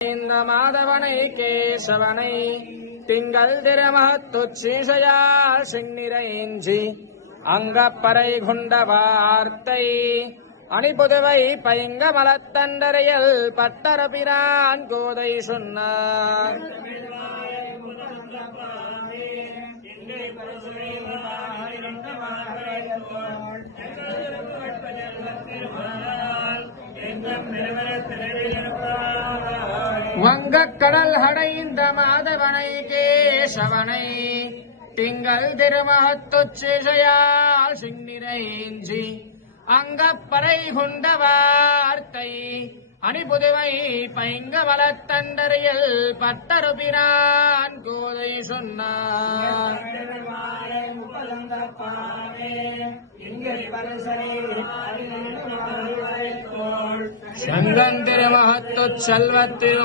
இந்த மாதவனை கேசவனை திங்கள் திருமகத்துச்சீசையால் சின்னிரைஞ்சி அங்கப்பறை குண்ட வார்த்தை அணிபுதுவை பைங்க மலத்தண்டரையல் பட்டரபிரான் கோதை சொன்னார். வங்கக்கடல் அடைந்த மாதவனை கேசவனை திங்கள் திருமகத்துச்சீசையால் சின்னிரைஞ்சி அங்கப்பறை கொண்ட வார்த்தை அணிபுதுவை பைங்க வளத்தண்டரையில் பட்டருபிரான் கோதை சொன்னார். சங்கந்திர மகத்துச் செல்வத்தில்